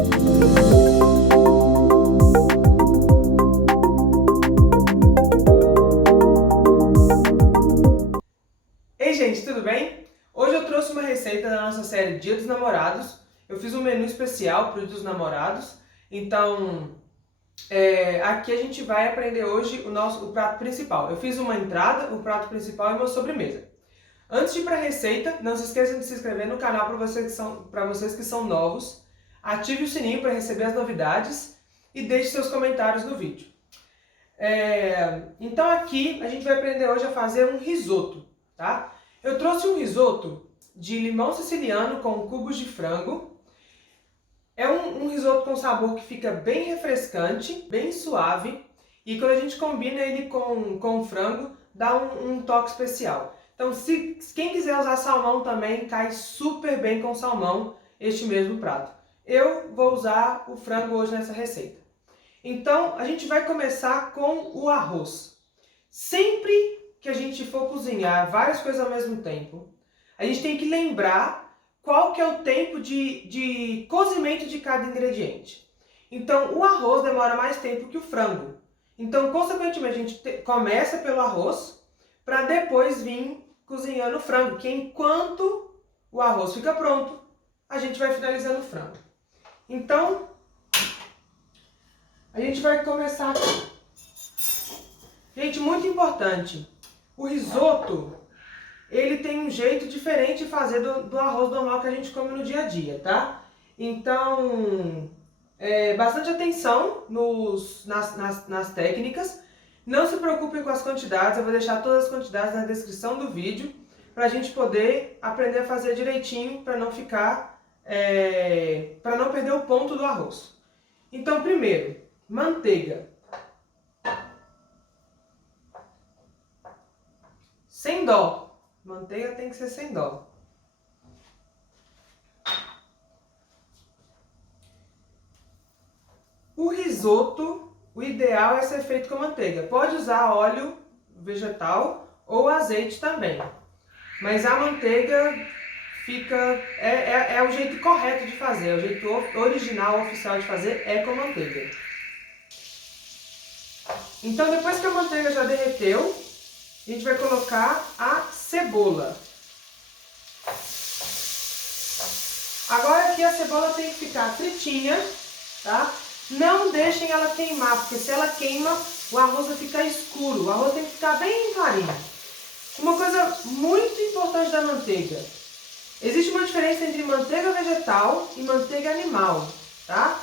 Ei gente, tudo bem? Hoje eu trouxe uma receita da nossa série Dia dos Namorados. Eu fiz um menu especial para o Dia dos Namorados. Então, aqui a gente vai aprender hoje o prato principal. Eu fiz uma entrada, o prato principal e uma sobremesa. Antes de ir para a receita, não se esqueçam de se inscrever no canal para vocês que são novos. Ative o sininho para receber as novidades e deixe seus comentários no vídeo. Então aqui a gente vai aprender hoje a fazer um risoto, tá? Eu trouxe um risoto de limão siciliano com cubos de frango. É um risoto com sabor que fica bem refrescante, bem suave. E quando a gente combina ele com o frango, dá um toque especial. Então, quem quiser usar salmão também, cai super bem com salmão este mesmo prato. Eu vou usar o frango hoje nessa receita. Então, a gente vai começar com o arroz. Sempre que a gente for cozinhar várias coisas ao mesmo tempo, a gente tem que lembrar qual que é o tempo de cozimento de cada ingrediente. Então, o arroz demora mais tempo que o frango. Então, consequentemente, a gente começa pelo arroz para depois vir cozinhando o frango, que enquanto o arroz fica pronto, a gente vai finalizando o frango. Então, a gente vai começar aqui. Gente, muito importante, o risoto, ele tem um jeito diferente de fazer do arroz normal que a gente come no dia a dia, tá? Então, bastante atenção nas técnicas. Não se preocupem com as quantidades, eu vou deixar todas as quantidades na descrição do vídeo para a gente poder aprender a fazer direitinho para não ficar, para não perder o ponto do arroz. Então, primeiro, manteiga. Sem dó. Manteiga tem que ser sem dó. O risoto, o ideal é ser feito com manteiga. Pode usar óleo vegetal ou azeite também. Mas a manteiga é o jeito correto de fazer. É o jeito original, oficial de fazer é com manteiga. Então depois que a manteiga já derreteu, a gente vai colocar a cebola. Agora aqui a cebola tem que ficar fritinha, tá? Não deixem ela queimar, porque se ela queima, o arroz vai ficar escuro. O arroz tem que ficar bem clarinho. Uma coisa muito importante da manteiga. Existe uma diferença entre manteiga vegetal e manteiga animal, tá?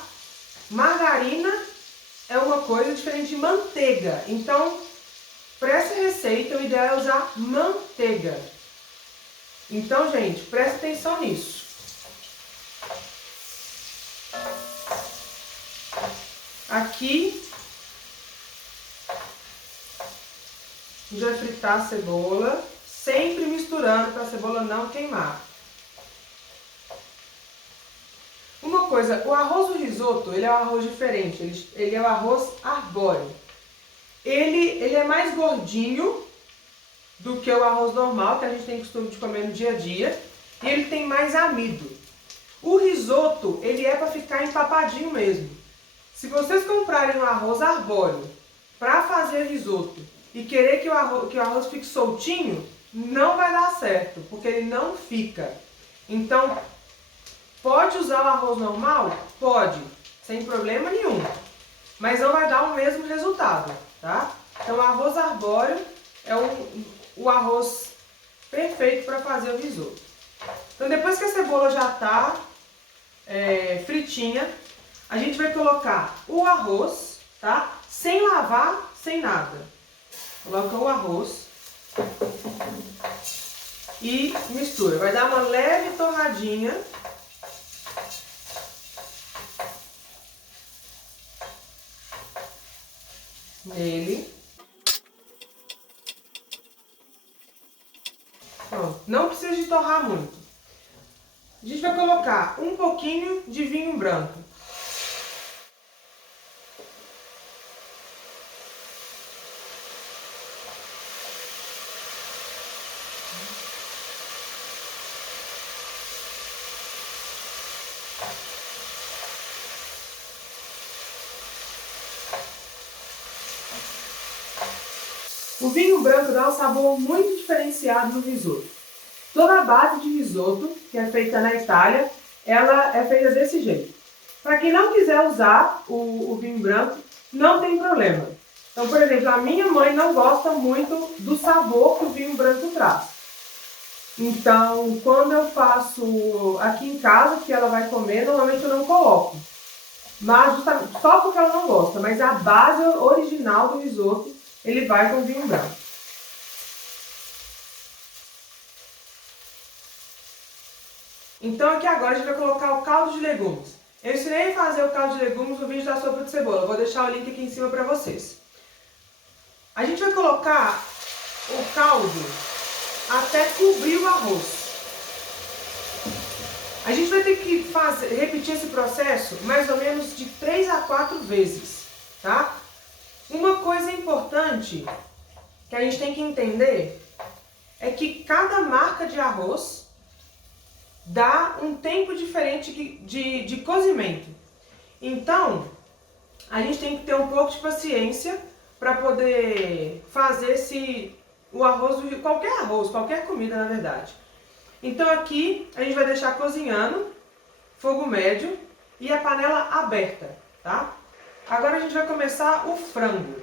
Margarina é uma coisa diferente de manteiga. Então, para essa receita, o ideal é usar manteiga. Então, gente, presta atenção nisso. Aqui, a gente vai fritar a cebola, sempre misturando para a cebola não queimar. Uma coisa, o arroz do risoto, ele é um arroz diferente, ele é o arroz arbóreo. Ele é mais gordinho do que o arroz normal, que a gente tem costume de comer no dia a dia, e ele tem mais amido. O risoto, ele é para ficar empapadinho mesmo. Se vocês comprarem um arroz arbóreo para fazer risoto e querer que o arroz fique soltinho, não vai dar certo, porque ele não fica. Então, pode usar o arroz normal? Pode, sem problema nenhum. Mas não vai dar o mesmo resultado, tá? Então, o arroz arbóreo é o arroz perfeito para fazer o risoto. Então, depois que a cebola já está fritinha, a gente vai colocar o arroz, tá? Sem lavar, sem nada. Coloca o arroz e mistura. Vai dar uma leve torradinha. Nele. Pronto. Não precisa de torrar muito. A gente vai colocar um pouquinho de vinho branco. O vinho branco dá um sabor muito diferenciado no risoto. Toda a base de risoto, que é feita na Itália, ela é feita desse jeito. Para quem não quiser usar o vinho branco, não tem problema. Então, por exemplo, a minha mãe não gosta muito do sabor que o vinho branco traz. Então, quando eu faço aqui em casa, que ela vai comer, normalmente eu não coloco. Mas só porque ela não gosta, mas a base original do risoto, ele vai com vinho branco. Então aqui agora a gente vai colocar o caldo de legumes. Eu ensinei a fazer o caldo de legumes no vídeo da sopa de cebola. Eu vou deixar o link aqui em cima para vocês. A gente vai colocar o caldo até cobrir o arroz. A gente vai ter que repetir esse processo mais ou menos de 3 a 4 vezes, tá? Uma coisa importante que a gente tem que entender é que cada marca de arroz dá um tempo diferente de cozimento. Então, a gente tem que ter um pouco de paciência para poder fazer o arroz, qualquer comida na verdade. Então aqui a gente vai deixar cozinhando, fogo médio e a panela aberta, tá? Agora a gente vai começar o frango.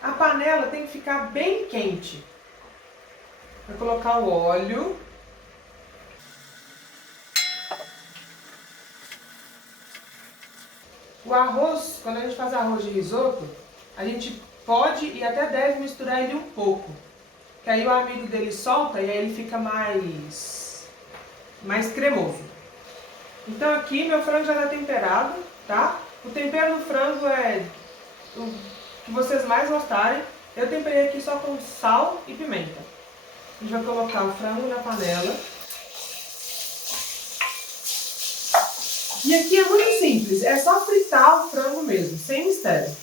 A panela tem que ficar bem quente. Vou colocar o óleo. O arroz, quando a gente faz arroz de risoto, a gente pode e até deve misturar ele um pouco. Que aí o amido dele solta e aí ele fica mais cremoso. Então aqui meu frango já está temperado, tá? O tempero do frango é o que vocês mais gostarem. Eu temperei aqui só com sal e pimenta. A gente vai colocar o frango na panela. E aqui é muito simples, é só fritar o frango mesmo, sem mistério.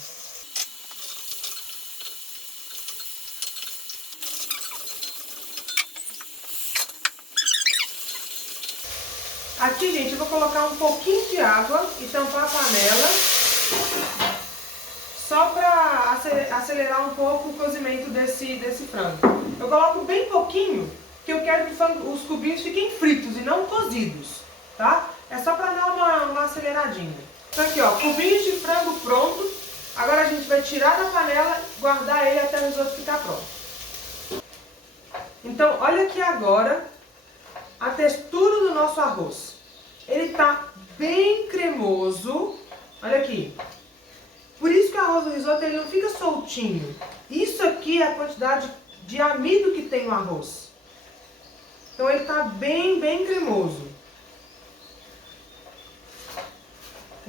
Aqui, gente, eu vou colocar um pouquinho de água e tampar a panela, só para acelerar um pouco o cozimento desse frango. Eu coloco bem pouquinho, porque eu quero que os cubinhos fiquem fritos e não cozidos, tá? É só para dar uma aceleradinha. Então aqui, ó, cubinhos de frango pronto. Agora a gente vai tirar da panela e guardar ele até o risoto ficar pronto. Então, olha aqui agora a textura do nosso arroz. Ele tá bem cremoso. Olha aqui. Por isso que o arroz do risoto ele não fica soltinho. Isso aqui é a quantidade de amido que tem no arroz. Então ele tá bem cremoso.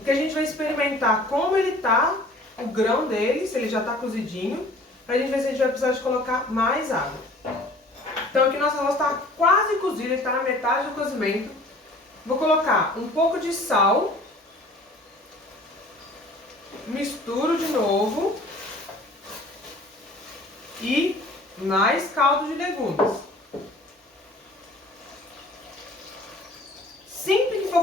Aqui a gente vai experimentar como ele tá, o grão dele, se ele já tá cozidinho, pra gente ver se a gente vai precisar de colocar mais água. Então aqui nosso arroz tá quase cozido, ele tá na metade do cozimento. Vou colocar um pouco de sal. Misturo de novo. E mais caldo de legumes. Sempre que for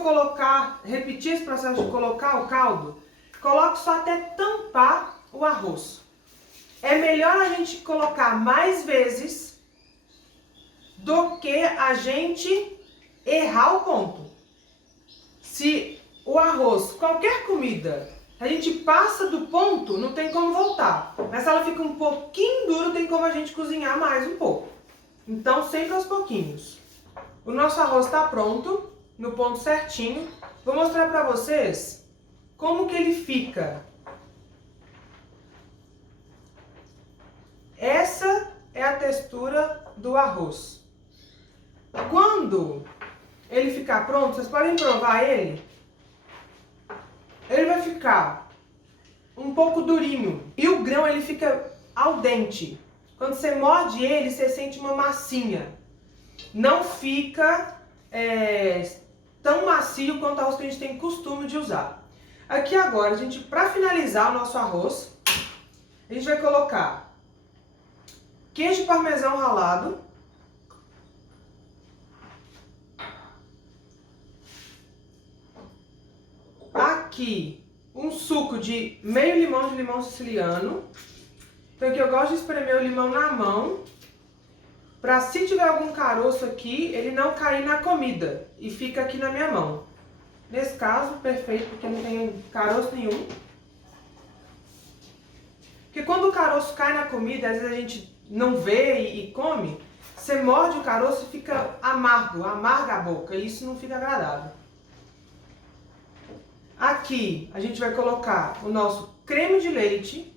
repetir esse processo de colocar o caldo, coloque só até tampar o arroz. É melhor a gente colocar mais vezes do que a gente errar o ponto. Se o arroz, qualquer comida, a gente passa do ponto, não tem como voltar. Mas se ela fica um pouquinho dura, tem como a gente cozinhar mais um pouco. Então, sempre aos pouquinhos. O nosso arroz está pronto, no ponto certinho. Vou mostrar para vocês como que ele fica. Essa é a textura do arroz. Quando ele ficar pronto, vocês podem provar ele. Ele vai ficar um pouco durinho. E o grão ele fica al dente. Quando você morde ele, você sente uma massinha. Não fica tão macio quanto o arroz que a gente tem costume de usar. Aqui agora, a gente, para finalizar o nosso arroz, a gente vai colocar queijo parmesão ralado. Aqui um suco de meio limão de limão siciliano. Então aqui eu gosto de espremer o limão na mão, para se tiver algum caroço aqui, ele não cair na comida e fica aqui na minha mão. Nesse caso, perfeito, porque não tem caroço nenhum. Porque quando o caroço cai na comida, às vezes a gente não vê e come, você morde o caroço e fica amargo, amarga a boca, e isso não fica agradável. Aqui a gente vai colocar o nosso creme de leite.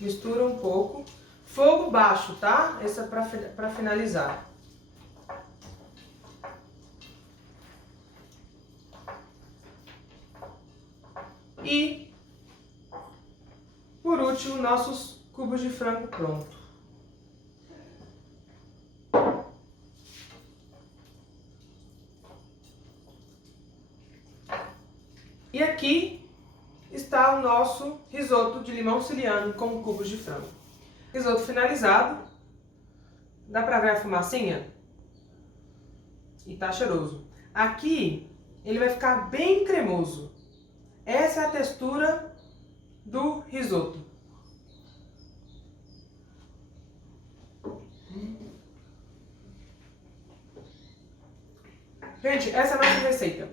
Mistura um pouco. Fogo baixo, tá? Esse é pra finalizar. E, por último, nossos cubos de frango pronto. E aqui está o nosso risoto de limão siciliano com cubos de frango. Risoto finalizado. Dá pra ver a fumacinha? E tá cheiroso. Aqui ele vai ficar bem cremoso. Essa é a textura do risoto. Gente, essa é a nossa receita.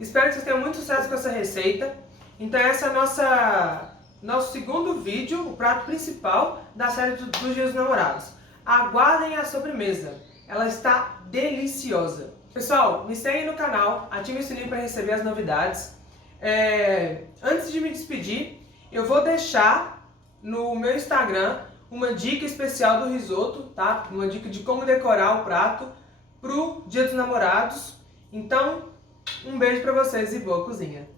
Espero que vocês tenham muito sucesso com essa receita. Então essa é a nosso segundo vídeo, o prato principal da série dos Dias dos Namorados. Aguardem a sobremesa, ela está deliciosa. Pessoal, me seguem no canal, ative o sininho para receber as novidades. Antes de me despedir, eu vou deixar no meu Instagram uma dica especial do risoto, tá? Uma dica de como decorar o prato pro Dia dos Namorados. Então, um beijo para vocês e boa cozinha!